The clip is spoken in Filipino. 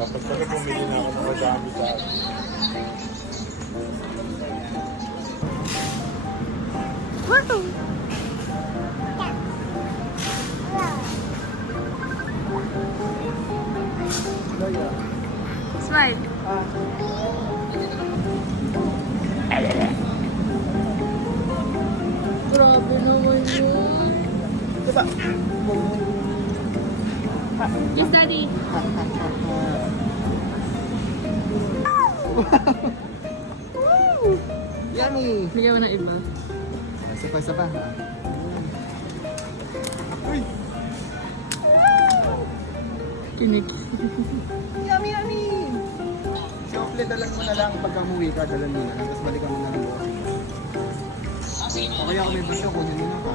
Dapat pala bumili na ako ng madami dahil. Wow! Smart. Grabe naman yun. Diba? Yes, Daddy. Yummy! Bigyan mo ng iba. Isa pa. Uy! Kinik. Yummy! Chocolate dalang mo na lang pagka umuwi ka, dalan mo na lang. Tapos balikan mo na lang bukas. O kaya kung may gusto, kunin mo na ka.